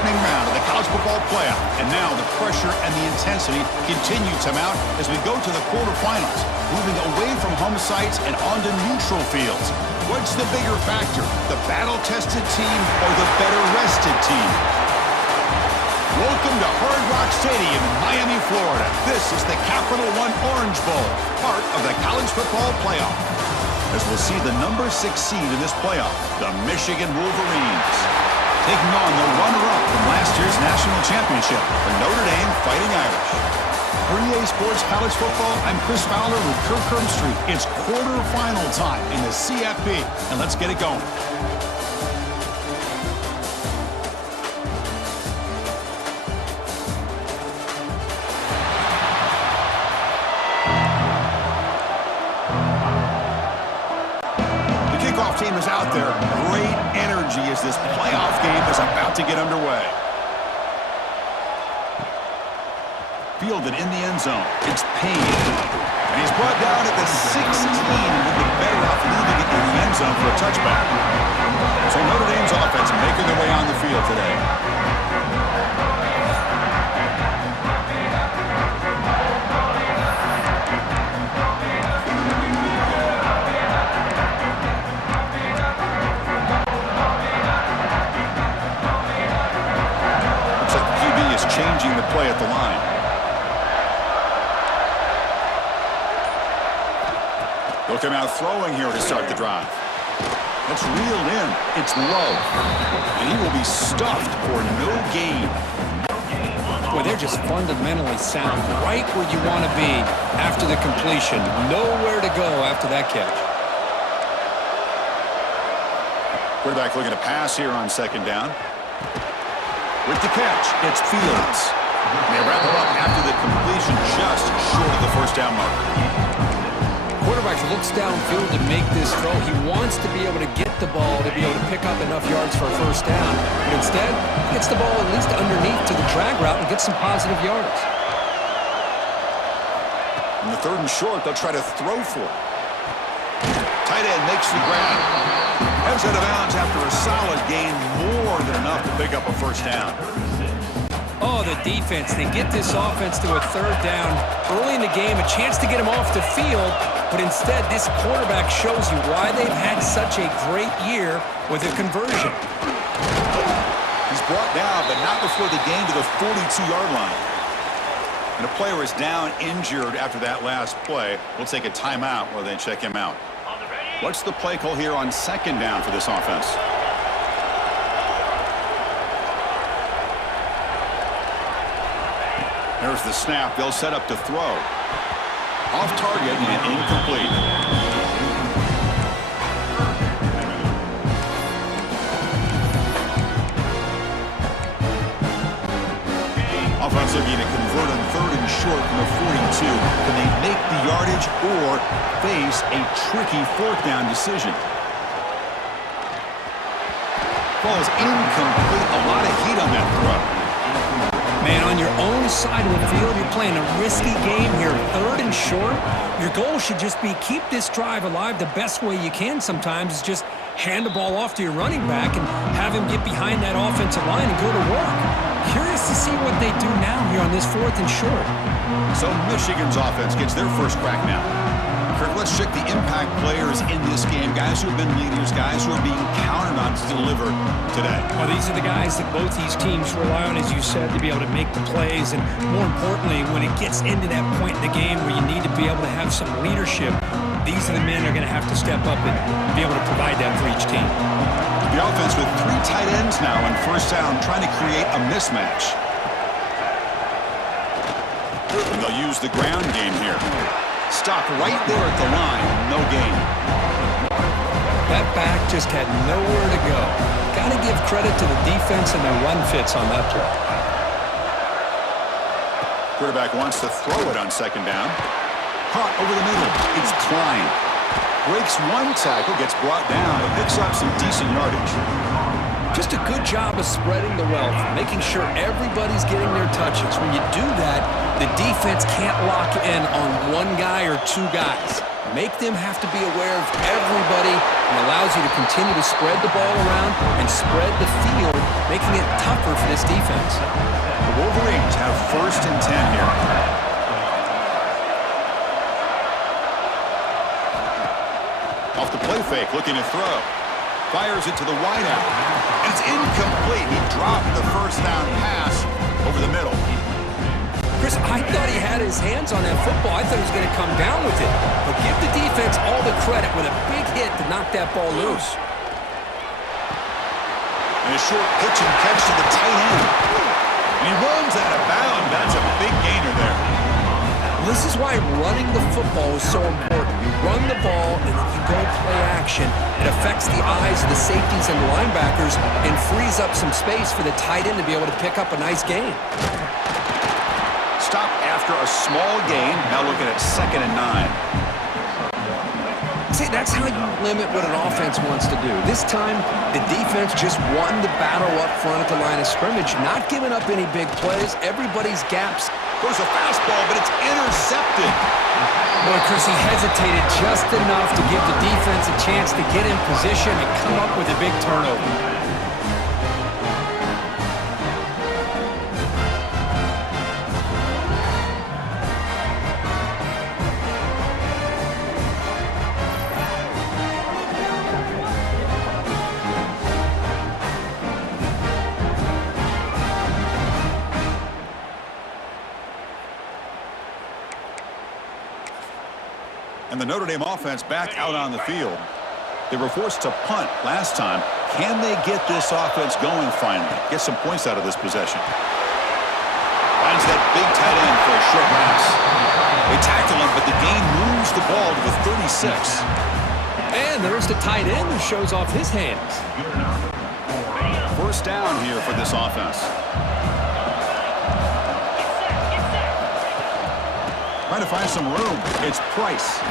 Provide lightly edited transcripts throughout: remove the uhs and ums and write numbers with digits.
opening round of the college football playoff. And now the pressure and the intensity continue to mount as we go to the quarterfinals, moving away from home sites and onto neutral fields. What's the bigger factor, the battle-tested team or the better-rested team? Welcome to Hard Rock Stadium in Miami, Florida. This is the Capital One Orange Bowl, part of the college football playoff. As we'll see the number 6 seed in this playoff, the Michigan Wolverines, taking on the runner-up from last year's national championship, the Notre Dame Fighting Irish. For EA Sports College Football, I'm Chris Fowler with Kirk Herbstreit. It's quarterfinal time in the CFP, and let's get it going. Team is out there. Great energy as this playoff game is about to get underway. Fielded in the end zone. It's Payne. And he's brought down at the 16 and would be better off leaving it in the end zone for a touchback. So Notre Dame's offense making their way on the field today. Changing the play at the line. They'll come out throwing here to start the drive. That's reeled in. It's low. And he will be stuffed for no gain. Boy, they're just fundamentally sound. Right where you want to be after the completion. Nowhere to go after that catch. Quarterback looking to pass here on second down. With the catch, it's Fields. They wrap it up after the completion just short of the first down mark. Quarterback looks downfield to make this throw. He wants to be able to get the ball to be able to pick up enough yards for a first down. But instead, he gets the ball at least underneath to the drag route and gets some positive yards. In the third and short, they'll try to throw for it. Tight end makes the grab. Heads out of bounds after a solid gain, more than enough to pick up a first down. Oh, the defense. They get this offense to a third down early in the game, a chance to get him off the field, but instead this quarterback shows you why they've had such a great year with a conversion. He's brought down, but not before the gain to the 42-yard line. And a player is down injured after that last play. We'll take a timeout while they check him out. What's the play call here on second down for this offense? There's the snap. They'll set up to throw. Off target and incomplete. Offense looking to convert on third and short from the 42. Can they make the yardage or face a tricky fourth down decision? Ball is incomplete. A lot of heat on that throw. Man, on your own side of the field, you're playing a risky game here. Third and short. Your goal should just be keep this drive alive the best way you can sometimes is just hand the ball off to your running back and have him get behind that offensive line and go to work. Curious to see what they do now here on this fourth and short. So Michigan's offense gets their first crack now. Kirk, let's check the impact players in this game. Guys who have been leaders, guys who are being counted on to deliver today. Well, these are the guys that both these teams rely on, as you said, to be able to make the plays. And more importantly, when it gets into that point in the game where you need to be able to have some leadership, these are the men that are going to have to step up and be able to provide that for each team. The offense with 3 tight ends now on first down, trying to create a mismatch. And they'll use the ground game here. Stop right there at the line. No gain. That back just had nowhere to go. Got to give credit to the defense and their run fits on that play. Quarterback wants to throw it on second down. Caught over the middle. It's Klein. Breaks one tackle, gets brought down, but picks up some decent yardage. Just a good job of spreading the wealth, making sure everybody's getting their touches. When you do that, the defense can't lock in on one guy or 2 guys. Make them have to be aware of everybody and allows you to continue to spread the ball around and spread the field, making it tougher for this this defense. The Wolverines have 1st and 10 here. Off the play fake, looking to throw. Fires it to the wideout. And it's incomplete. He dropped the first down pass over the middle. Chris, I thought he had his hands on that football. I thought he was going to come down with it. But give the defense all the credit with a big hit to knock that ball loose. And a short pitch and catch to the tight end. And he runs out of bounds. That's a big gainer there. This is why running the football is so important. You run the ball and then you go play action. It affects the eyes of the safeties and the linebackers and frees up some space for the tight end to be able to pick up a nice gain. Stop after a small gain. Now looking at 2nd and 9. See, that's how you limit what an offense wants to do. This time, the defense just won the battle up front at the line of scrimmage, not giving up any big plays. Everybody's gaps. There's a fastball, but it's intercepted. Boy, Chris, he hesitated just enough to give the defense a chance to get in position and come up with a big turnover. And the Notre Dame offense back out on the field. They were forced to punt last time. Can they get this offense going finally? Get some points out of this possession. Finds that big tight end for a short pass. They tackle him, but the gain moves the ball to the 36. And there's the tight end who shows off his hands. 1st down here for this offense. Trying to find some room. It's Price.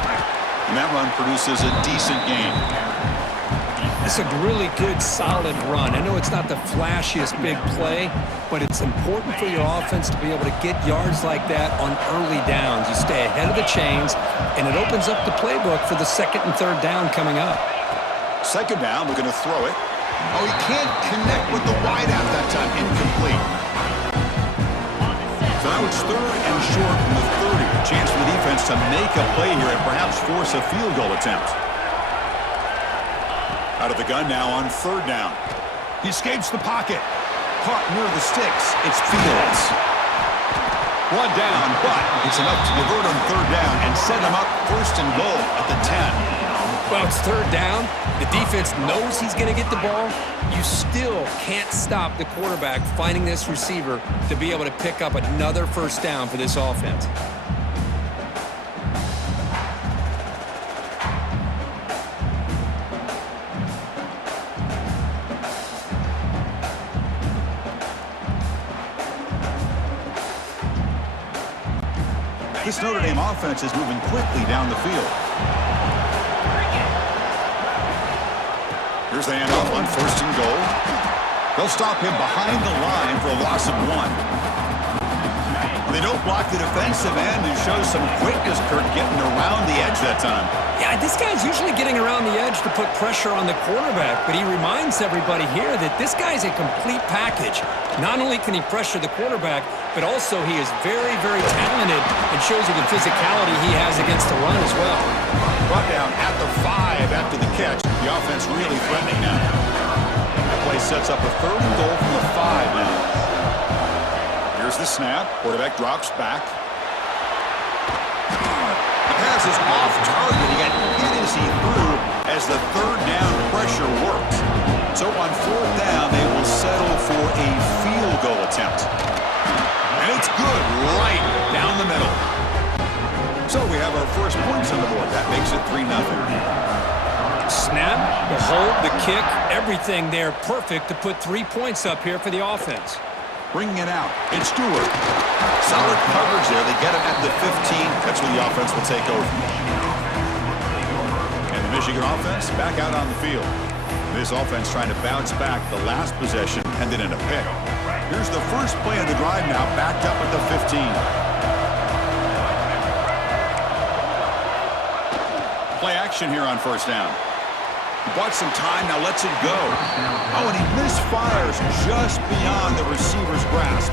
And that run produces a decent gain. It's a really good, solid run. I know it's not the flashiest big play, but it's important for your offense to be able to get yards like that on early downs. You stay ahead of the chains, and it opens up the playbook for the 2nd and 3rd down coming up. 2nd down, looking to throw it. Oh, he can't connect with the wideout that time. Incomplete. So now it's 3rd and short from the 30. A chance for the defense to make a play here and perhaps force a field goal attempt. Out of the gun now on 3rd down. He escapes the pocket. Caught near the sticks. It's Fields. 1 down, but it's enough to convert on 3rd down and set him up 1st and goal at the 10. Well, it's 3rd down. The defense knows he's going to get the ball. You still can't stop the quarterback finding this receiver to be able to pick up another 1st down for this offense. This Notre Dame offense is moving quickly down the field. Here's the handoff on 1st and goal. They'll stop him behind the line for a loss of 1. They don't block the defensive end and show some quickness, Kirk, getting around the edge that time. Yeah, this guy's usually getting around the edge to put pressure on the quarterback, but he reminds everybody here that this guy's a complete package. Not only can he pressure the quarterback, but also he is very, very talented and shows you the physicality he has against the run as well. Brought down at the 5 after the catch. The offense really threatening now. That play sets up a 3rd and goal from the 5 now. Here's the snap. Quarterback drops back. The pass is off target. He got hit as he threw as the 3rd down pressure works. So on 4th down, they will settle for a field goal attempt. And it's good right down the middle. So we have our first points on the board. That makes it 3-0. Snap, the hold, the kick, everything there perfect to put 3 points up here for the offense. Bringing it out. It's Stewart. Solid coverage there. They get him at the 15. That's where the offense will take over. And the Michigan offense back out on the field. This offense trying to bounce back. The last possession ended in a pick. Here's the first play of the drive now, backed up at the 15. Play action here on 1st down. He bought some time, now lets it go. Oh, and he misfires just beyond the receiver's grasp.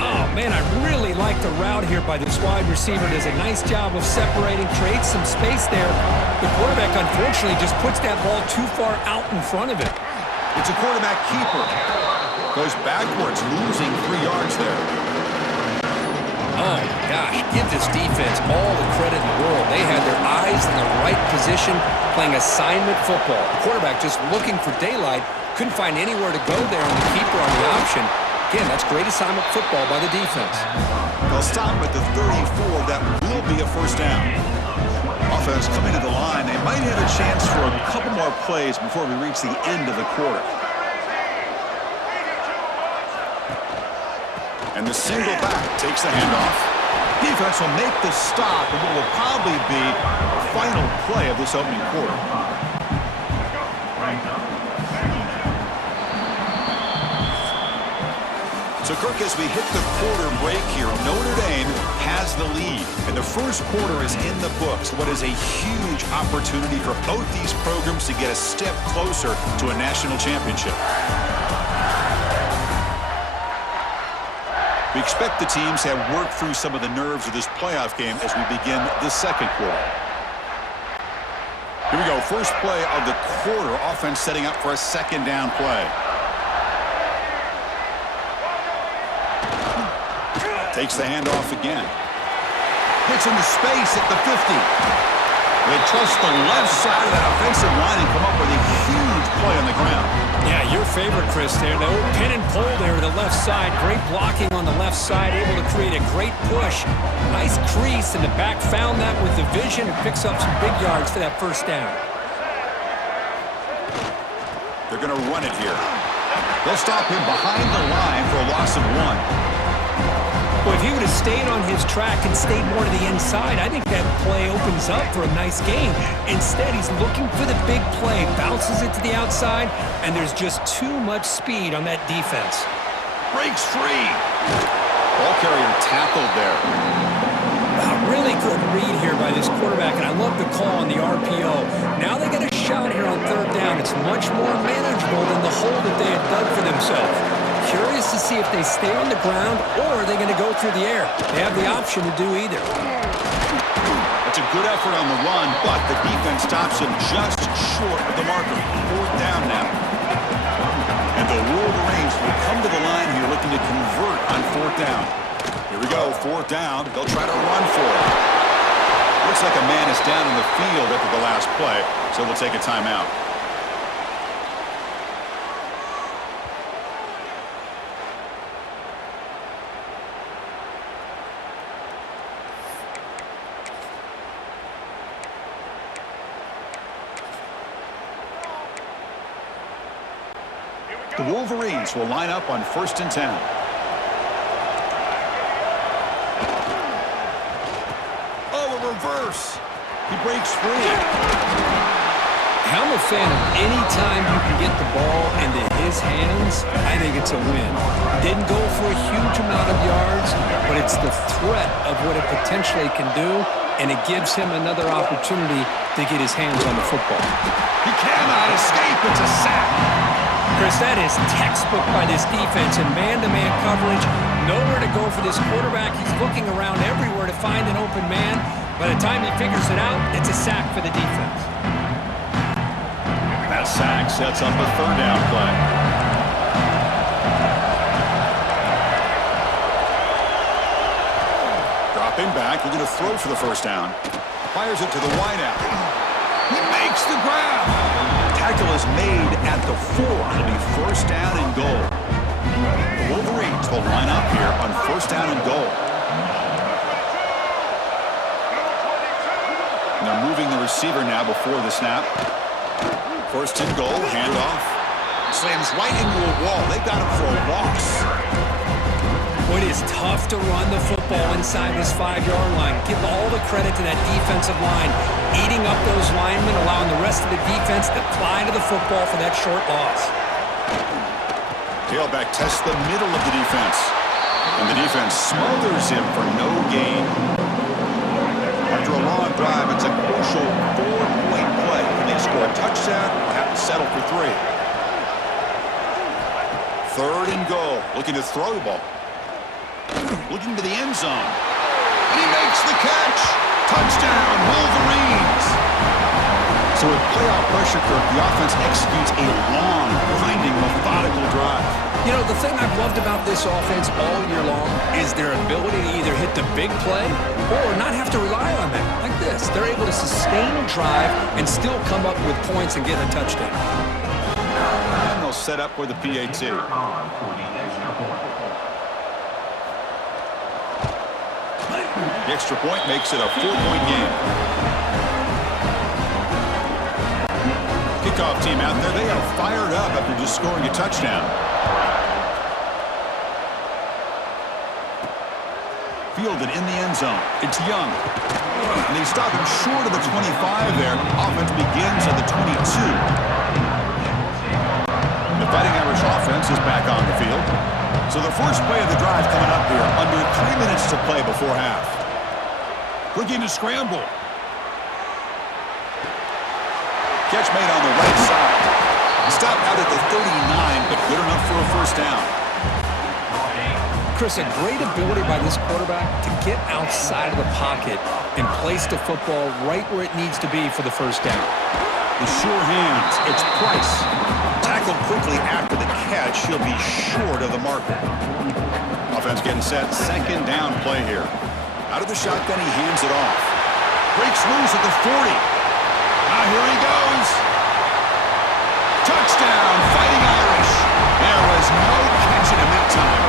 Oh, man, I really like the route here by this wide receiver. Does a nice job of separating, creates some space there. The quarterback, unfortunately, just puts that ball too far out in front of it. It's a quarterback keeper. Goes backwards, losing 3 yards there. Oh, gosh, give this defense all the credit in the world. They had their eyes in the right position, playing assignment football. The quarterback just looking for daylight, couldn't find anywhere to go there, and the keeper on the option. Again, that's great assignment football by the defense. They'll stop at the 34. That will be a first down. Offense coming to the line. They might have a chance for a couple more plays before we reach the end of the quarter. And the single back takes the handoff. Defense will make the stop, and what will probably be the final play of this opening quarter. So, Kirk, as we hit the quarter break here, Notre Dame has the lead. And the first quarter is in the books. What is a huge opportunity for both these programs to get a step closer to a national championship. We expect the teams to have worked through some of the nerves of this playoff game as we begin the second quarter. Here we go. First play of the quarter. Offense setting up for a second down play. Takes the handoff again. Hits into space at the 50. They trust the left side of that offensive line and come up with a huge play on the ground. Yeah, your favorite, Chris, there. The old pin and pull there to the left side. Great blocking on the left side. Able to create a great push. Nice crease, and the back found that with the vision and picks up some big yards for that first down. They're going to run it here. They'll stop him behind the line for a loss of 1. Well, if he would have stayed on his track and stayed more to the inside, I think that play opens up for a nice game. Instead, he's looking for the big play, bounces it to the outside, and there's just too much speed on that defense. Breaks free. Ball carrier tackled there. Really good read here by this quarterback, and I love the call on the RPO. Now they get a shot here on third down. It's much more manageable than the hole that they had dug for themselves. Curious to see if they stay on the ground or are they going to go through the air. They have the option to do either. It's a good effort on the run, but the defense stops him just short of the marker. Fourth down now. And the Wolverines will come to the line here looking to convert on fourth down. Here we go, fourth down. They'll try to run for it. Looks like a man is down in the field after the last play, so we'll take a timeout. The Wolverines will line up on 1st and 10. Oh, a reverse. He breaks free. I'm a fan of any time you can get the ball into his hands, I think it's a win. Didn't go for a huge amount of yards, but it's the threat of what it potentially can do, and it gives him another opportunity to get his hands on the football. He cannot escape. It's a sack. Chris, that is textbook by this defense in man-to-man coverage. Nowhere to go for this quarterback. He's looking around everywhere to find an open man. By the time he figures it out, it's a sack for the defense. That sack sets up a third down play. Dropping back, we're going to throw for the first down. Fires it to the wideout. He makes the grab. Tackle is made at the 4. It'll be first down and goal. The Wolverines will line up here on first down and goal. And they're moving the receiver now before the snap. First and goal, handoff. Slams right into a wall. They've got him for a loss. It is tough to run the football inside this 5-yard line. Give all the credit to that defensive line, eating up those linemen, allowing the rest of the defense to fly to the football for that short loss. Tailback tests the middle of the defense, and the defense smothers him for no gain. After a long drive, it's a crucial 4-point play. Can they score a touchdown or have to settle for 3. 3rd and goal. Looking to throw the ball. Looking to the end zone. And he makes the catch. Touchdown, Wolverines. So with playoff pressure, Kirk, the offense executes a long, grinding, methodical drive. You know, the thing I've loved about this offense all year long is their ability to either hit the big play or not have to rely on that. Like this. They're able to sustain a drive and still come up with points and get a touchdown. And they'll set up for the PAT. The extra point makes it a 4-point game. Kickoff team out there, they are fired up after just scoring a touchdown. Fielded in the end zone. It's Young. And they stop him short of the 25 there. Offense begins at the 22. The batting average offense is back on the field. So the first play of the drive coming up here. Under 3 minutes to play before half. Looking to scramble. Catch made on the right side. Stop out at the 39, but good enough for a first down. Chris, a great ability by this quarterback to get outside of the pocket and place the football right where it needs to be for the first down. The sure hands. It's Price. Tackled quickly after the catch. He'll be short of the marker. Offense getting set. 2nd down play here. Out of the shotgun, he hands it off. Breaks loose at the 40. Now here he goes. Touchdown, Fighting Irish. There was no catching him that time.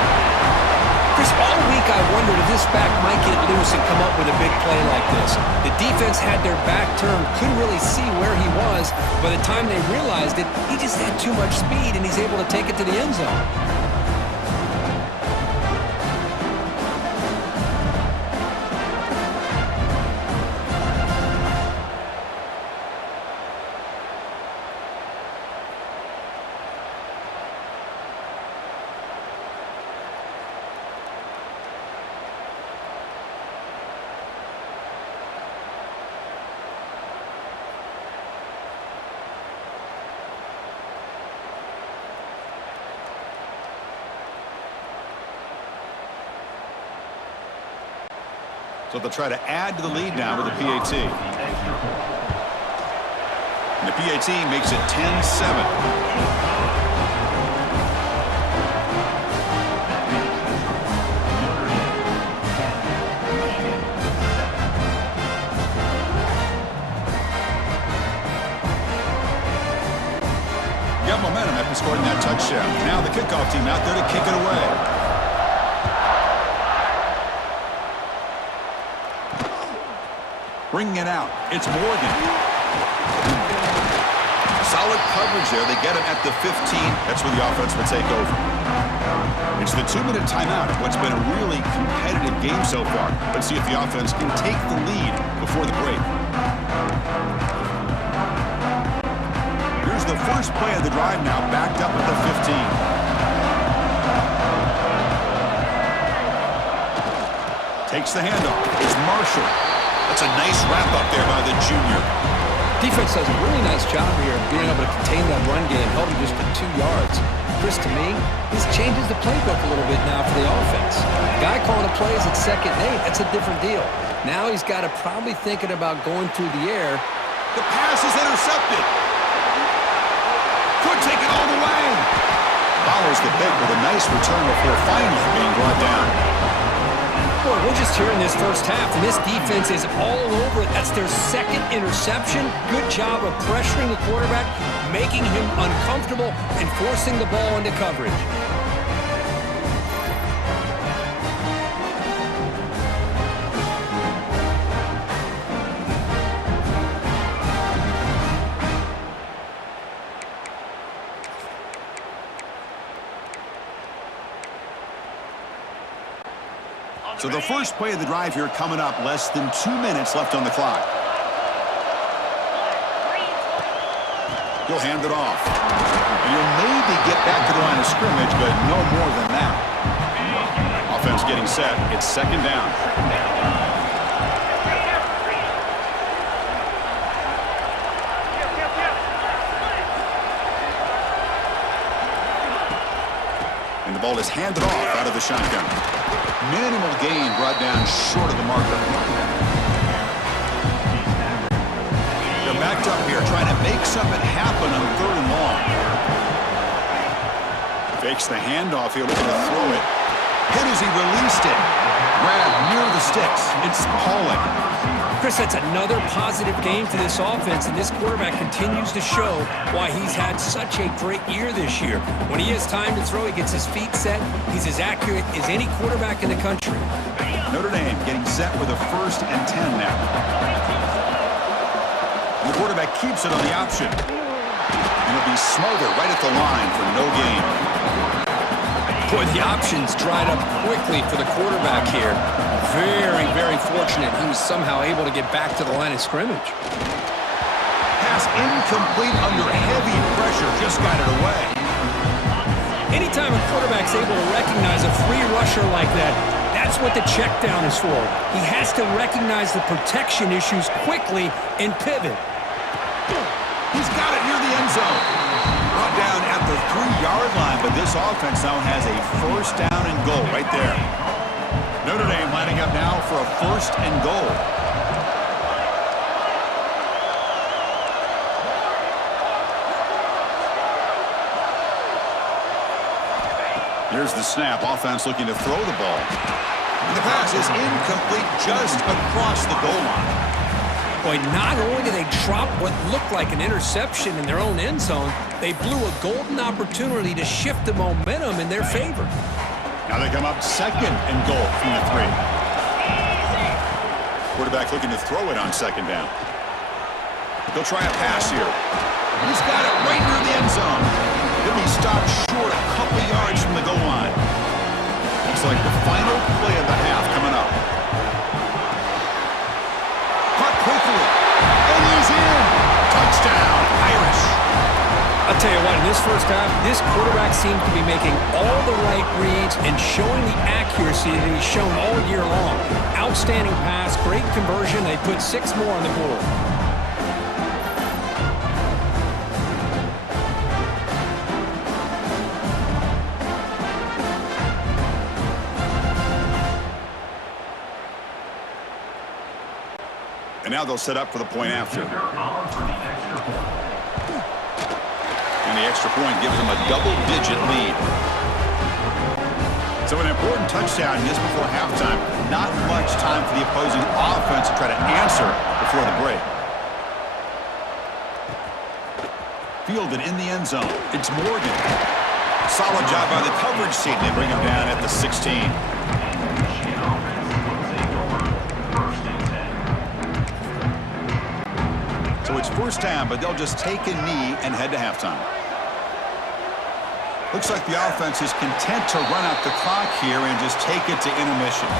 Chris, all week I wondered if this back might get loose and come up with a big play like this. The defense had their back turned, couldn't really see where he was. By the time they realized it, he just had too much speed, and he's able to take it to the end zone. So they'll try to add to the lead now with the PAT. And the PAT makes it 10-7. Got momentum after scoring that touchdown. Now the kickoff team out there to kick it away. Bringing it out. It's Morgan. Solid coverage there. They get him at the 15. That's where the offense will take over. It's the 2-minute timeout of what's been a really competitive game so far. Let's see if the offense can take the lead before the break. Here's the first play of the drive now, backed up at the 15. Takes the handoff. It's Marshall. That's a nice wrap-up there by the junior. Defense does a really nice job here of being able to contain that run game, held him just to 2 yards. Chris, to me, this changes the playbook a little bit now for the offense. Guy calling the plays at 2nd and 8, that's a different deal. Now he's got to probably thinking about going through the air. The pass is intercepted. Could take it all the way. Follows the pick with a nice return before finally being brought down. Boy, we're just here in this first half, and this defense is all over it. That's their 2nd interception. Good job of pressuring the quarterback, making him uncomfortable, and forcing the ball into coverage. So the first play of the drive here coming up, less than 2 minutes left on the clock. He'll hand it off. He'll maybe get back to the line of scrimmage, but no more than that. Offense getting set. It's 2nd down. The ball is handed off out of the shotgun. Minimal gain brought down short of the marker. They're backed up here trying to make something happen on 3rd and long. Fakes the handoff here, looking to throw it. Hit as he released it. Grab near the sticks. It's Pauling. Chris, that's another positive game for this offense, and this quarterback continues to show why he's had such a great year this year. When he has time to throw, he gets his feet set. He's as accurate as any quarterback in the country. Notre Dame getting set with a 1st and 10 now. And the quarterback keeps it on the option. And it'll be smothered right at the line for no gain. Boy, the options dried up quickly for the quarterback here. Very, very fortunate he was somehow able to get back to the line of scrimmage. Pass incomplete under heavy pressure, just got it away. Anytime a quarterback's able to recognize a free rusher like that, that's what the check down is for. He has to recognize the protection issues quickly and pivot. He's got it near the end zone. Brought down at the 3-yard line, but this offense now has a 1st down and goal right there. Notre Dame lining up now for a 1st and goal. Here's the snap. Offense looking to throw the ball. And the pass is incomplete just across the goal line. Boy, not only did they drop what looked like an interception in their own end zone, they blew a golden opportunity to shift the momentum in their favor. Now they come up 2nd and goal from the 3. Quarterback looking to throw it on 2nd down. They'll try a pass here. He's got it right near the end zone. He'll be stopped short a couple yards from the goal line. Looks like the final play of the half coming up. Caught quickly, and he's in. Touchdown, Irish. I'll tell you what, in this first half, this quarterback seems to be making all the right reads and showing the accuracy that he's shown all year long. Outstanding pass, great conversion. They put 6 more on the board. And now they'll set up for the point after. And the extra point gives them a double-digit lead. So an important touchdown just before halftime. Not much time for the opposing offense to try to answer before the break. Fielded in the end zone. It's Morgan. Solid job by the coverage team. They bring him down at the 16. So it's 1st down, but they'll just take a knee and head to halftime. Looks like the offense is content to run out the clock here and just take it to intermission.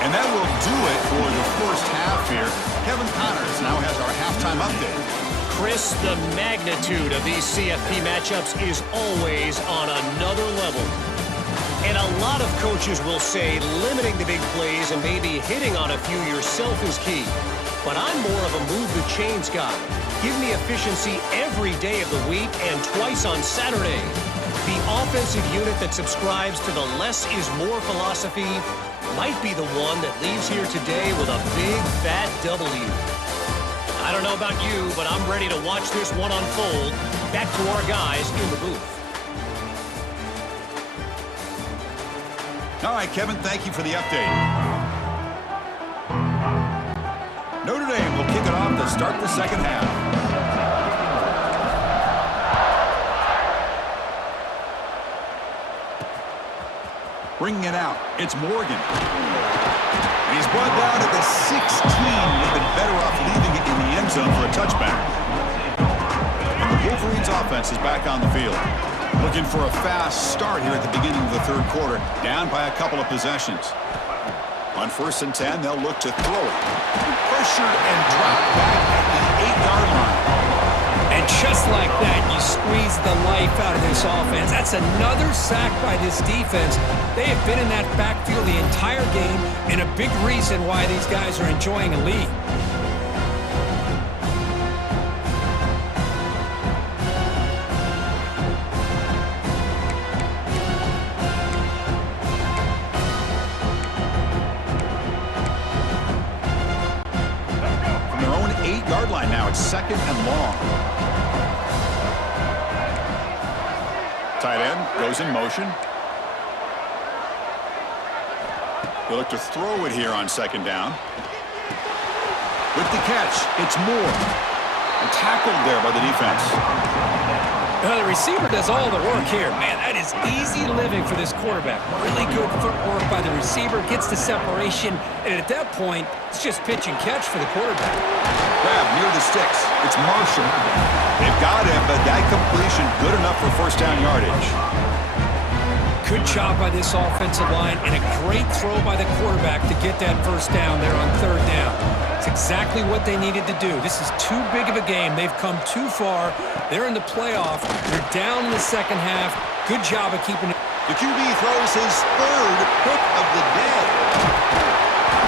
And that will do it for the first half here. Kevin Connors now has our halftime update. Chris, the magnitude of these CFP matchups is always on another level. And a lot of coaches will say limiting the big plays and maybe hitting on a few yourself is key. But I'm more of a move the chains guy. Give me efficiency every day of the week and twice on Saturday. The offensive unit that subscribes to the less is more philosophy might be the one that leaves here today with a big fat W. I don't know about you, but I'm ready to watch this one unfold. Back to our guys in the booth. All right, Kevin, thank you for the update. Notre Dame will kick it off to start the second half. Bringing it out, it's Morgan. And he's brought down at the 16. They've been better off leaving it in the end zone for a touchback. And the Wolverines offense is back on the field. Looking for a fast start here at the beginning of the third quarter, down by a couple of possessions. On 1st and 10, they'll look to throw it. Pressured and dropped back at the 8-yard line. And just like that, you squeeze the life out of this offense. That's another sack by this defense. They have been in that backfield the entire game, and a big reason why these guys are enjoying a lead. 2nd and long. Tight end goes in motion. They look to throw it here on 2nd down. With the catch, it's Moore. And tackled there by the defense. The receiver does all the work here. Man, that is easy living for this quarterback. Really good footwork by the receiver, gets the separation, and at that point, it's just pitch and catch for the quarterback. Grab near the sticks. It's Marshall. They've got him, but that completion good enough for 1st down yardage. Good job by this offensive line, and a great throw by the quarterback to get that 1st down there on 3rd down. It's exactly what they needed to do. This is too big of a game. They've come too far. They're in the playoff. They're down in the 2nd half. Good job of keeping it. The QB throws his 3rd pick of the day.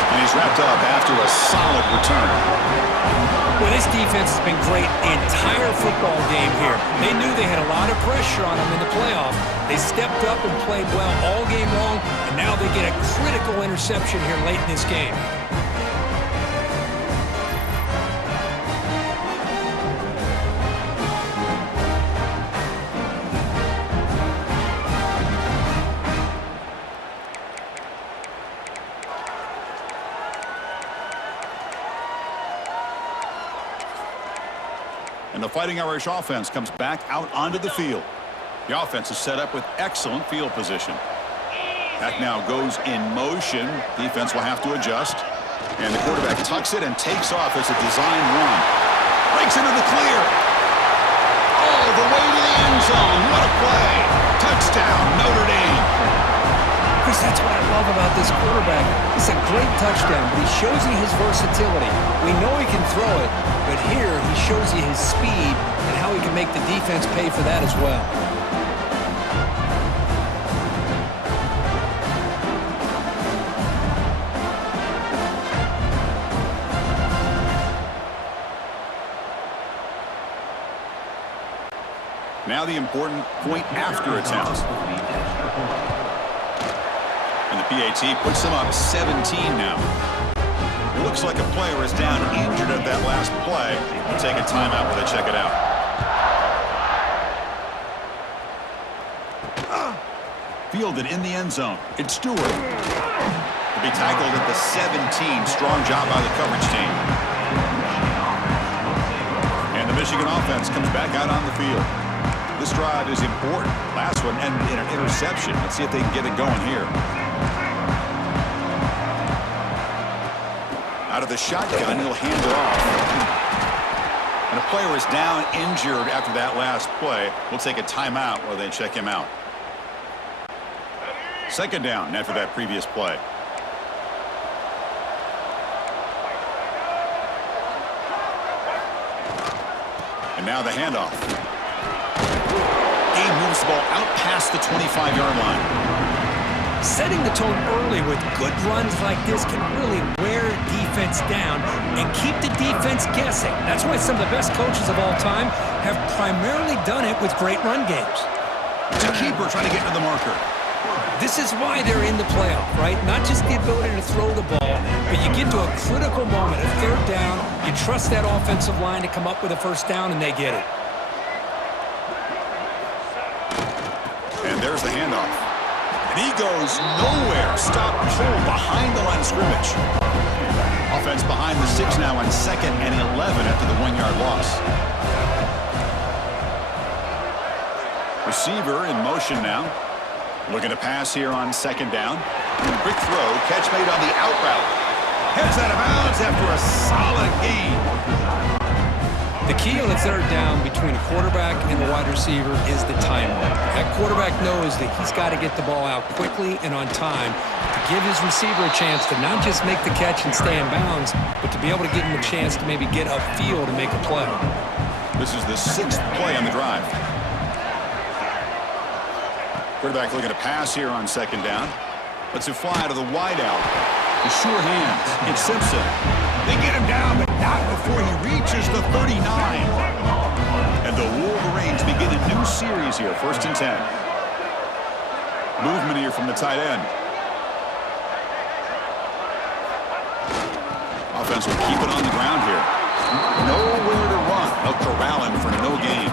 And he's wrapped up after a solid return. Well, this defense has been great the entire football game here. They knew they had a lot of pressure on them in the playoff. They stepped up and played well all game long, and now they get a critical interception here late in this game. And the Fighting Irish offense comes back out onto the field. The offense is set up with excellent field position. That now goes in motion. Defense will have to adjust. And the quarterback tucks it and takes off as a design run. Breaks into the clear. All the way to the end zone. What a play. Touchdown, Notre Dame. Chris, that's what I love about this quarterback. It's a great touchdown, but he shows you his versatility. We know he can throw it, but here he shows you his speed and how he can make the defense pay for that as well. Now the important point after attempt. And the PAT puts them up 17 now. Looks like a player is down injured at that last play. We'll take a timeout while they check it out. Fielded in the end zone. It's Stewart. He'll be tackled at the 17. Strong job by the coverage team. And the Michigan offense comes back out on the field. This drive is important. Last one ended in an interception. Let's see if they can get it going here. Out of the shotgun, he'll hand it off. And a player is down injured after that last play. We'll take a timeout while they check him out. 2nd down after that previous play. And now the handoff. He moves the ball out past the 25-yard line. Setting the tone early with good runs like this can really wear defense down and keep the defense guessing. That's why some of the best coaches of all time have primarily done it with great run games. It's a keeper trying to get to the marker. This is why they're in the playoff, right? Not just the ability to throw the ball, but you get to a critical moment, a 3rd down, you trust that offensive line to come up with a 1st down, and they get it. And there's the handoff. And he goes nowhere. Stop cold behind the line of scrimmage. Offense behind the 6 now on 2nd and 11 after the 1-yard loss. Receiver in motion now. Looking to pass here on 2nd down. Quick throw. Catch made on the out route. Heads out of bounds after a solid gain. The key on the 3rd down between a quarterback and a wide receiver is the timing. That quarterback knows that he's got to get the ball out quickly and on time to give his receiver a chance to not just make the catch and stay in bounds, but to be able to give him a chance to maybe get upfield and make a play. This is the 6th play on the drive. Quarterback looking to pass here on 2nd down. Lets it fly to the wideout. The sure hands. It's Simpson. They get him down, but not before he reaches the 39. And the Wolverines begin a new series here, 1st and 10. Movement here from the tight end. Offense will keep it on the ground here. Nowhere to run. They'll corral him for no gain.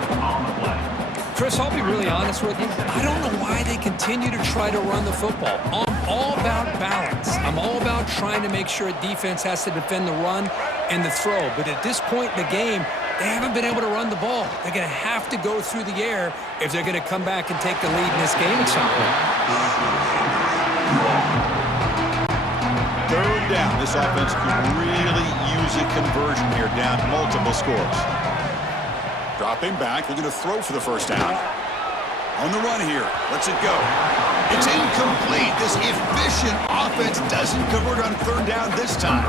Chris, I'll be really honest with you. I don't know why they continue to try to run the football. I'm all about balance. I'm all about trying to make sure a defense has to defend the run and the throw. But at this point in the game, they haven't been able to run the ball. They're going to have to go through the air if they're going to come back and take the lead in this game at some point. Third down. This offense could really use a conversion here, down multiple scores. Dropping back, looking to throw for the first down. On the run here, lets it go. It's incomplete. This efficient offense doesn't convert on third down this time.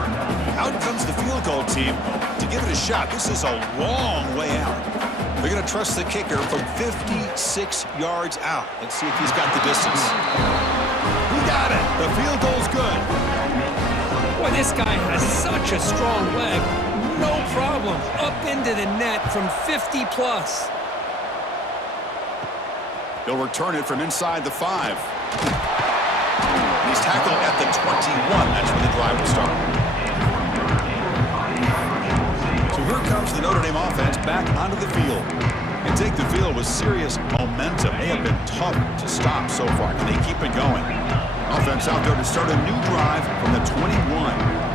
Out comes the field goal team to give it a shot. This is a long way out. They're going to trust the kicker from 56 yards out. Let's see if he's got the distance. He got it. The field goal's good. Boy, this guy has such a strong leg. No problem. Up into the net from 50+. He'll return it from inside the 5. He's tackled at the 21. That's when the drive will start. So here comes the Notre Dame offense back onto the field. And take the field with serious momentum. They have been tough to stop so far. Can they keep it going? Offense out there to start a new drive from the 21.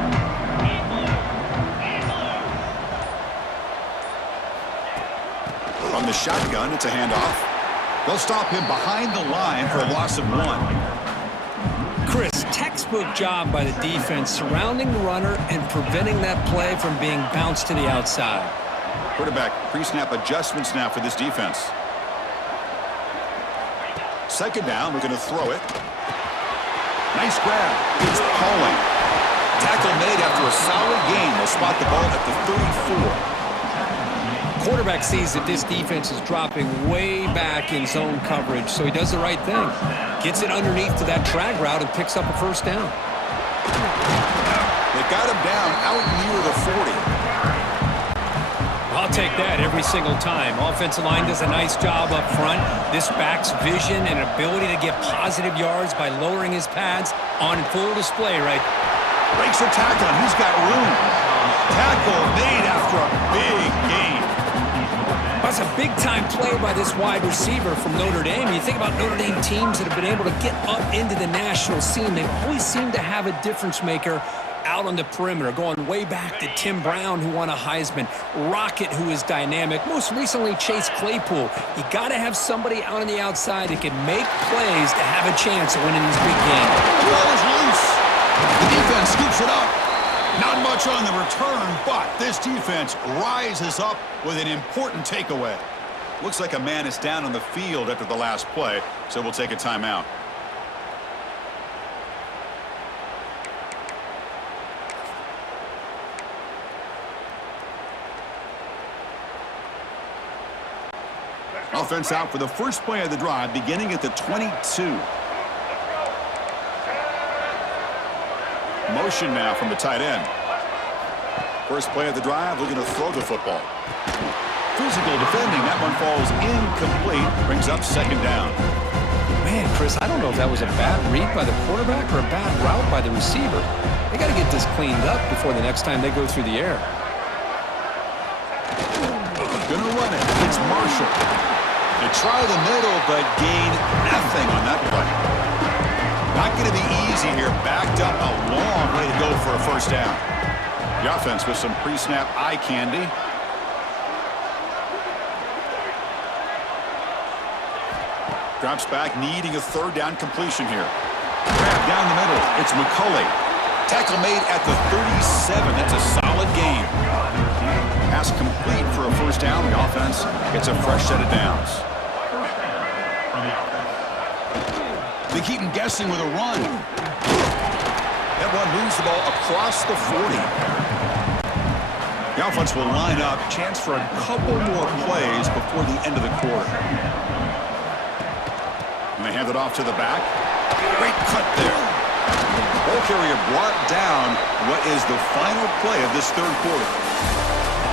From the shotgun, it's a handoff. They'll stop him behind the line for a loss of 1. Chris, textbook job by the defense surrounding the runner and preventing that play from being bounced to the outside. Quarterback pre-snap adjustments now for this defense. Second down, we're going to throw it. Nice grab. It's Pauling. Tackle made after a solid gain. They'll spot the ball at the 34. Quarterback sees that this defense is dropping way back in zone coverage, so he does the right thing. Gets it underneath to that drag route and picks up a first down. They got him down out near the 40. I'll take that every single time. Offensive line does a nice job up front. This back's vision and ability to get positive yards by lowering his pads on full display right. Breaks a tackle, and he's got room. Tackle made after a big gain. That's a big-time play by this wide receiver from Notre Dame. You think about Notre Dame teams that have been able to get up into the national scene. They always seem to have a difference maker out on the perimeter, going way back to Tim Brown, who won a Heisman, Rocket, who is dynamic, most recently Chase Claypool. You got to have somebody out on the outside that can make plays to have a chance of winning these big games. The ball is loose. The defense scoops it up. Not much on the return, but this defense rises up with an important takeaway. Looks like a man is down on the field after the last play, so we'll take a timeout. Offense out for the first play of the drive, beginning at the 22. Motion now from the tight end. First play of the drive, looking to throw the football. Physical defending, that one falls incomplete, brings up second down. Man, Chris, I don't know if that was a bad read by the quarterback or a bad route by the receiver. They got to get this cleaned up before the next time they go through the air. Gonna run it. It's Marshall. They try the middle, but gain nothing on that play. Not going to be easy here. Backed up a long way to go for a first down. The offense with some pre-snap eye candy. Drops back, needing a third down completion here. Grab down the middle. It's McCulley. Tackle made at the 37. That's a solid gain. Pass complete for a first down. The offense gets a fresh set of downs. They keep him guessing with a run. That one moves the ball across the 40. The offense will line up. Chance for a couple more plays before the end of the quarter. And they hand it off to the back. Great cut there. Ball carrier brought down what is the final play of this third quarter.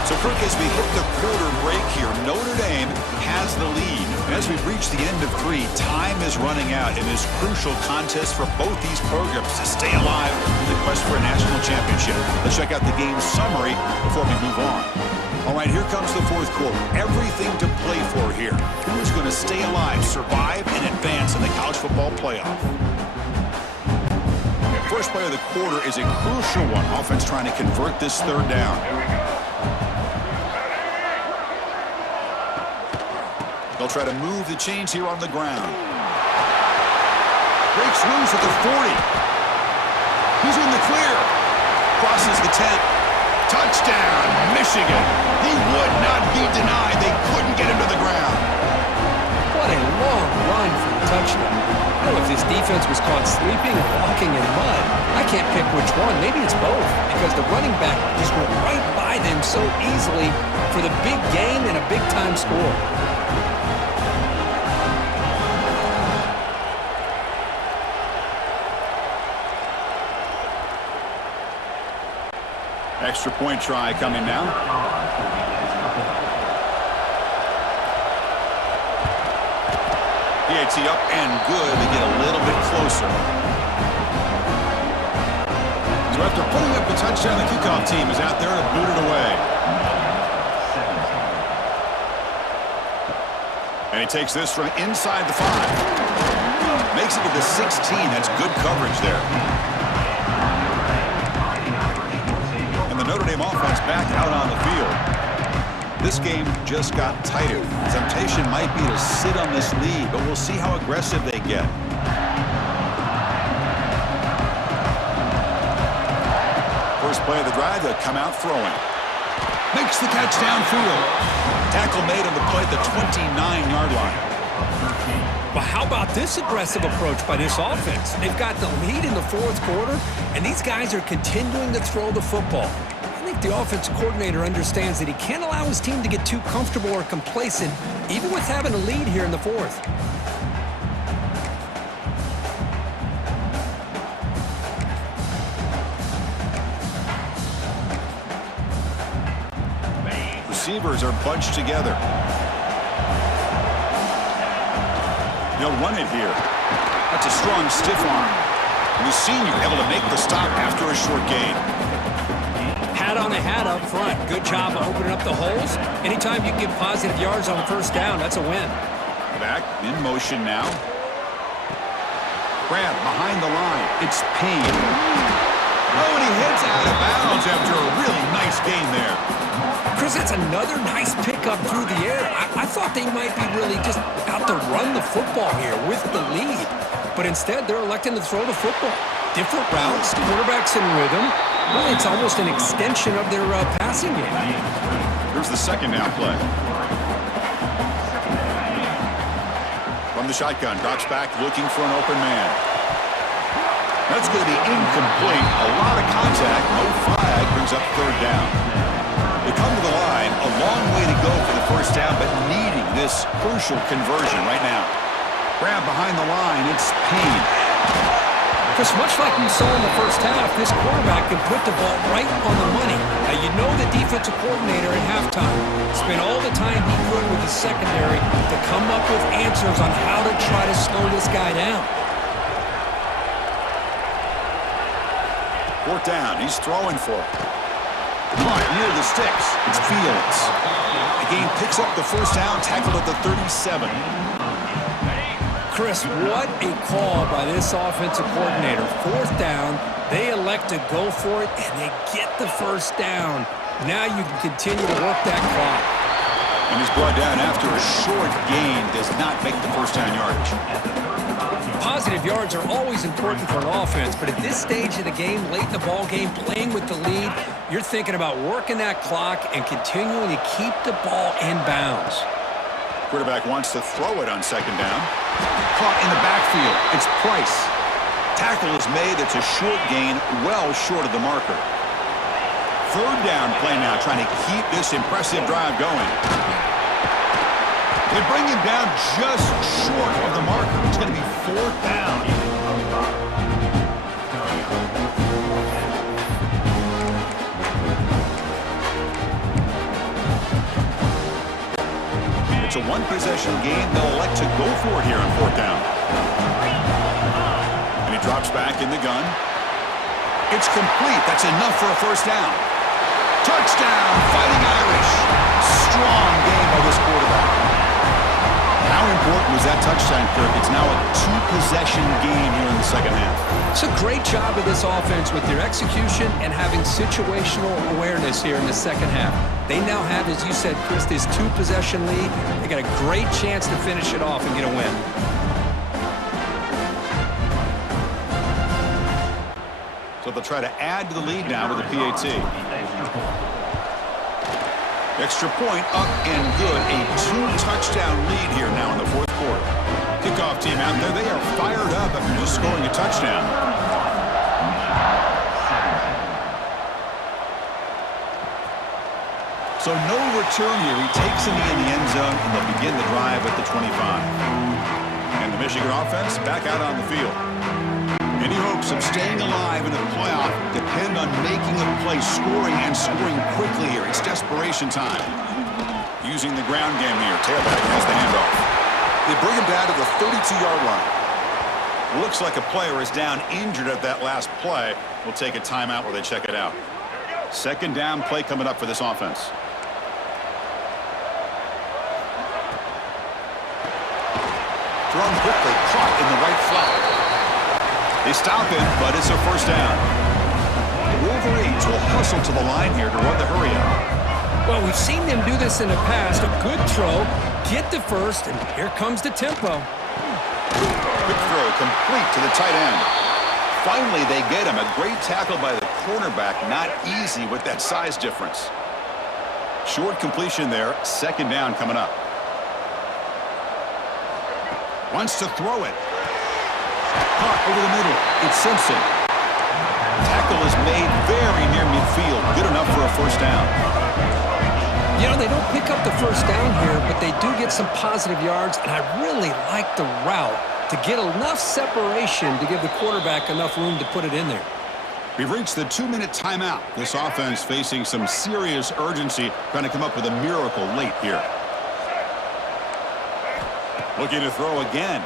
So, Kirk, as we hit the quarter break here, Notre Dame has the lead. And as we reach the end of 3, time is running out in this crucial contest for both these programs to stay alive in the quest for a national championship. Let's check out the game summary before we move on. All right, here comes the fourth quarter. Everything to play for here. Who's going to stay alive, survive, and advance in the college football playoff? First play of the quarter is a crucial one. Offense trying to convert this third down. They'll try to move the chains here on the ground. Breaks loose at the 40. He's in the clear. Crosses the 10. Touchdown, Michigan. He would not be denied. They couldn't get him to the ground. What a long run for the touchdown. I don't know if this defense was caught sleeping or walking in mud. I can't pick which one. Maybe it's both, because the running back just went right by them so easily for the big gain and a big-time score. Extra point try coming now. PAT up and good. They get a little bit closer. So after putting up the touchdown, the kickoff team is out there to boot it away. And he takes this from inside the 5. Makes it to the 16. That's good coverage there. Notre Dame offense back out on the field. This game just got tighter. Temptation might be to sit on this lead, but we'll see how aggressive they get. First play of the drive, they'll come out throwing. Makes the catch downfield. Tackle made on the play at the 29-yard line. But how about this aggressive approach by this offense? They've got the lead in the fourth quarter, and these guys are continuing to throw the football. I think the offensive coordinator understands that he can't allow his team to get too comfortable or complacent, even with having a lead here in the fourth. Receivers are bunched together. They'll run it here. That's a strong stiff arm. And the senior able to make the stop after a short gain. Hat on a hat up front. Good job of opening up the holes. Anytime you get positive yards on first down, that's a win. Back in motion now. Grab behind the line. It's Payne. Oh, and he hits out of bounds after a really nice gain there. Chris, that's another nice pickup through the air. I thought they might be really just out to run the football here with the lead. But instead, they're electing to throw the football. Different routes, quarterbacks in rhythm. Really, it's almost an extension of their passing game. Here's the second down play. From the shotgun, drops back looking for an open man. That's going to be incomplete. A lot of contact. No flag brings up third down. They come to the line, a long way to go for the first down, but needing this crucial conversion right now. Grab behind the line, it's Payne. Chris, much like we saw in the first half, this quarterback can put the ball right on the money. Now, you know the defensive coordinator at halftime spent all the time he could with the secondary to come up with answers on how to try to slow this guy down. Fourth down, he's throwing for it. Caught near the sticks. It's Fields. The game picks up the first down, tackled at the 37. Chris, what a call by this offensive coordinator. Fourth down, they elect to go for it, and they get the first down. Now you can continue to work that clock. And he's brought down after a short gain, does not make the first down yardage. Positive yards are always important for an offense, but at this stage of the game, late in the ball game, playing with the lead, you're thinking about working that clock and continuing to keep the ball in bounds. Quarterback wants to throw it on second down. Caught in the backfield. It's Price. Tackle is made. It's a short gain, well short of the marker. Third down play now, trying to keep this impressive drive going. They bring him down just short of the marker. It's going to be fourth down. It's a one-possession game. They'll elect to go for it here on fourth down. And he drops back in the gun. It's complete. That's enough for a first down. Touchdown, Fighting Irish. Strong game by this quarterback. How important was that touchdown, Kirk? It's now a two-possession game here in the second half. It's a great job of this offense with their execution and having situational awareness here in the second half. They now have, as you said, Chris, this two-possession lead. They got a great chance to finish it off and get a win. So they'll try to add to the lead now with the PAT. Extra point up and good. A two-touchdown lead here now in the fourth quarter. Kickoff team out there. They are fired up after just scoring a touchdown. So no return here. He takes it in the end zone, and they'll begin the drive at the 25. And the Michigan offense back out on the field. Any hopes of staying alive in the playoff depend on making a play, scoring and scoring quickly here. It's desperation time. Using the ground game here. Tailback has the handoff. They bring him down to the 32-yard line. Looks like a player is down injured at that last play. We'll take a timeout while they check it out. Second down play coming up for this offense. Thrown quickly, caught in the right flat. They stop him, but it's a first down. The Wolverines will hustle to the line here to run the hurry up. Well, we've seen them do this in the past. A good throw, get the first, and here comes the tempo. Quick throw, complete to the tight end. Finally, they get him. A great tackle by the cornerback. Not easy with that size difference. Short completion there. Second down coming up. Wants to throw it. Caught over the middle. It's Simpson. Tackle is made very near midfield. Good enough for a first down. You know, they don't pick up the first down here, but they do get some positive yards, and I really like the route to get enough separation to give the quarterback enough room to put it in there. We've reached the 2-minute timeout. This offense facing some serious urgency, trying to come up with a miracle late here. Looking to throw again.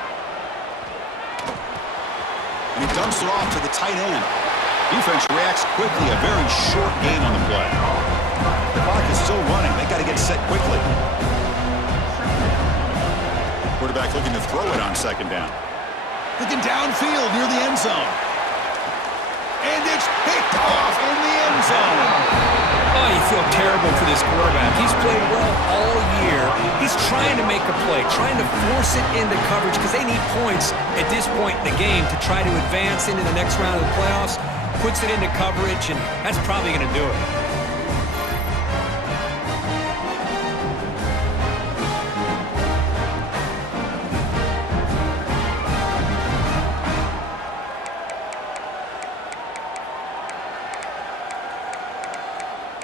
And he dumps it off to the tight end. Defense reacts quickly. A very short gain on the play. The clock is still running. They got to get set quickly. Quarterback looking to throw it on second down. Looking downfield near the end zone. And it's picked off in the end zone. Oh, you feel terrible for this quarterback. He's played well all year. He's trying to make a play, trying to force it into coverage because they need points at this point in the game to try to advance into the next round of the playoffs. Puts it into coverage, and that's probably going to do it.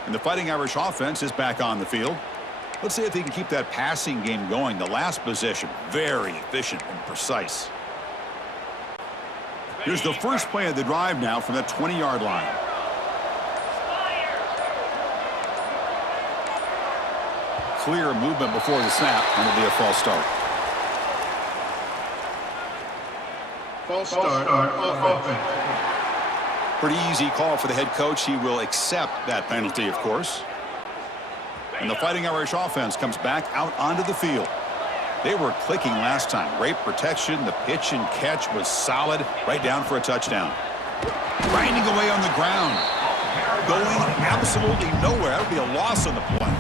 And the Fighting Irish offense is back on the field. Let's see if they can keep that passing game going. The last possession, very efficient and precise. Here's the first play of the drive now from that 20-yard line. Clear movement before the snap, and it'll be a false start. False start on offense. Pretty easy call for the head coach. He will accept that penalty, of course. And the Fighting Irish offense comes back out onto the field. They were clicking last time. Great protection. The pitch and catch was solid. Right down for a touchdown. Grinding away on the ground. Going absolutely nowhere. That would be a loss on the play.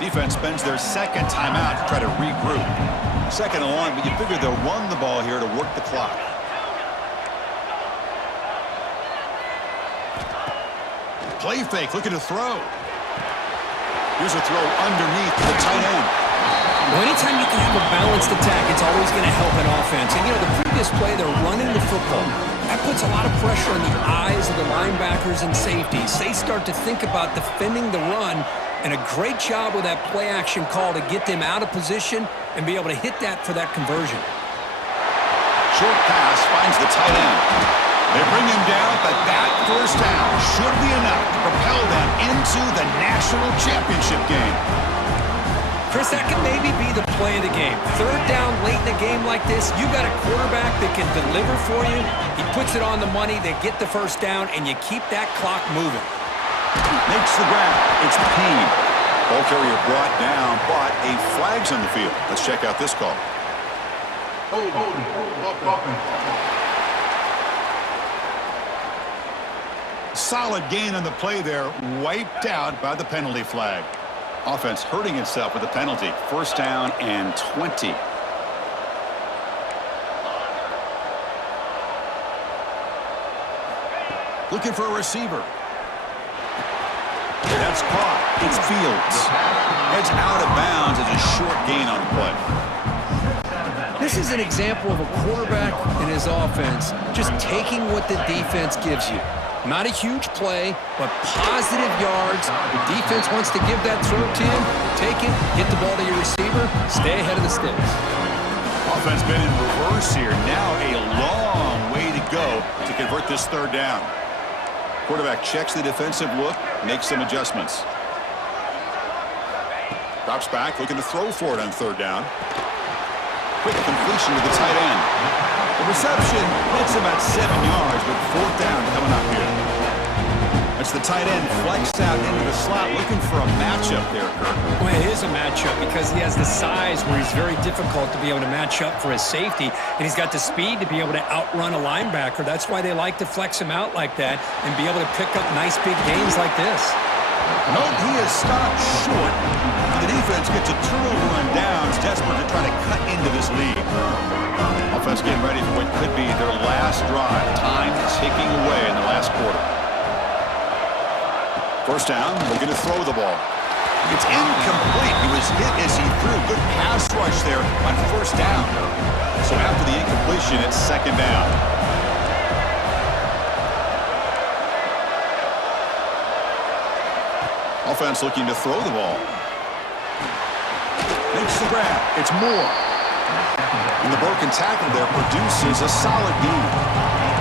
Defense spends their second timeout to try to regroup. Second and long, but you figure they'll run the ball here to work the clock. Play fake, looking to throw. Here's a throw underneath the tight end. Well, anytime you can have a balanced attack, it's always going to help an offense. And, you know, the previous play, they're running the football. That puts a lot of pressure on the eyes of the linebackers and safeties. They start to think about defending the run, and a great job with that play-action call to get them out of position and be able to hit that for that conversion. Short pass finds the tight end. They bring him down, but that first down should be enough to propel them into the national championship game. Chris, that can maybe be the play of the game. Third down late in a game like this, you got a quarterback that can deliver for you. He puts it on the money, they get the first down, and you keep that clock moving. Makes the grab. It's Payne. Ball carrier brought down, but a flag's on the field. Let's check out this call. Offense. Solid gain on the play there, wiped out by the penalty flag. Offense hurting itself with the penalty. First down and 20. Looking for a receiver. That's caught. It's Fields. Heads out of bounds as a short gain on the play. This is an example of a quarterback and his offense just taking what the defense gives you. Not a huge play, but positive yards. The defense wants to give that throw to you. Take it, get the ball to your receiver, stay ahead of the sticks. Offense been in reverse here. Now a long way to go to convert this third down. Quarterback checks the defensive look, makes some adjustments. Drops back, looking to throw for it on third down. Quick completion with the tight end. The reception hits about 7 yards, but fourth down coming up here. It's the tight end flexed out into the slot, looking for a matchup there, Kirk. Well, it is a matchup because he has the size where he's very difficult to be able to match up for his safety, and he's got the speed to be able to outrun a linebacker. That's why they like to flex him out like that and be able to pick up nice big gains like this. Note he is stopped short. The defense gets a turnover on downs, desperate to try to cut into this lead. Offense getting ready for what could be their last drive. Time ticking away in the last quarter. First down, looking to throw the ball. It's incomplete. He was hit as he threw. Good pass rush there on first down. So after the incompletion, it's second down. Offense looking to throw the ball. Makes the grab. It's Moore. And the broken tackle there produces a solid gain.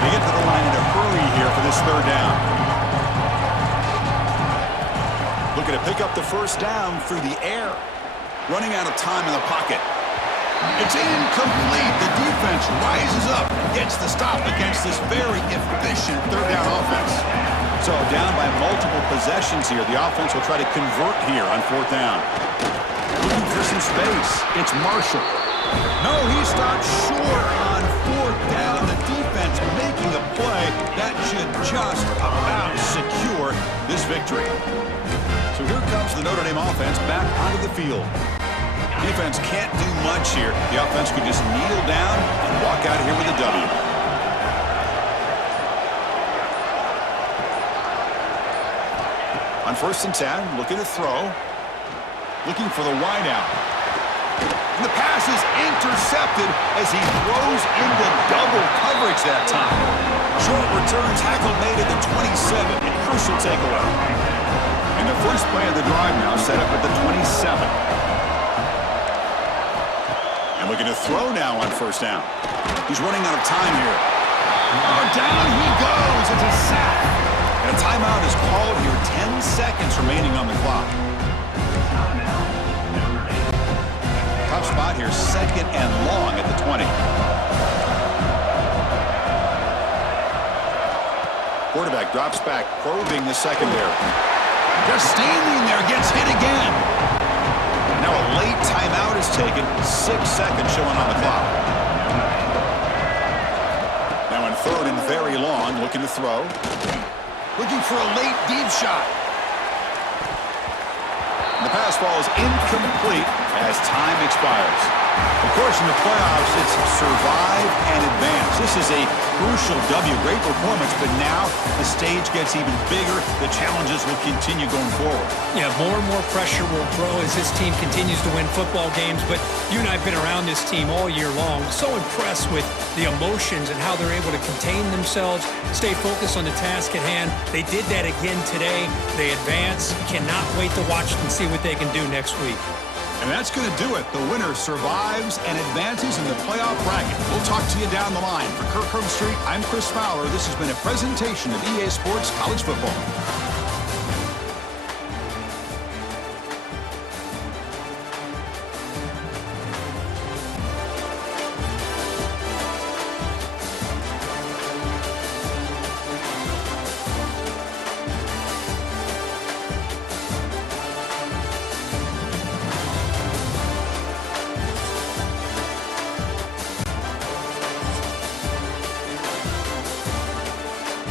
They get to the line in a hurry here for this third down. Looking to pick up the first down through the air. Running out of time in the pocket. It's incomplete. The defense rises up and gets the stop against this very efficient third down offense. So down by multiple possessions here. The offense will try to convert here on fourth down. Looking for some space. It's Marshall. No, he stopped short on fourth down. The defense making a play that should just about secure this victory. So here comes the Notre Dame offense back onto the field. Defense can't do much here. The offense could just kneel down and walk out of here with a W. On first and 10, looking to throw. Looking for the wideout. And the pass is intercepted as he throws into double coverage that time. Short return tackle made at the 27. A crucial takeaway. And the first play of the drive now set up at the 27. And looking to throw now on first down. He's running out of time here. Oh, down he goes. It's a sack. And a timeout is called here. 10 seconds remaining on the clock. Tough spot here. Second and long at the 20. Quarterback drops back, probing the secondary. Just standing there, gets hit again. Now a late timeout is taken. 6 seconds showing on the clock. Now in third and very long, looking to throw. Looking for a late deep shot. The pass falls incomplete as time expires. Of course, in the playoffs, it's survive and advance. This is a crucial W. Great performance, but now the stage gets even bigger. The challenges will continue going forward. Yeah, more and more pressure will grow as this team continues to win football games, but you and I have been around this team all year long. So impressed with the emotions and how they're able to contain themselves, stay focused on the task at hand. They did that again today. They advance. Cannot wait to watch and see what they can do next week. And that's going to do it. The winner survives and advances in the playoff bracket. We'll talk to you down the line. For Kirk Herbstreit, I'm Chris Fowler. This has been a presentation of EA Sports College Football.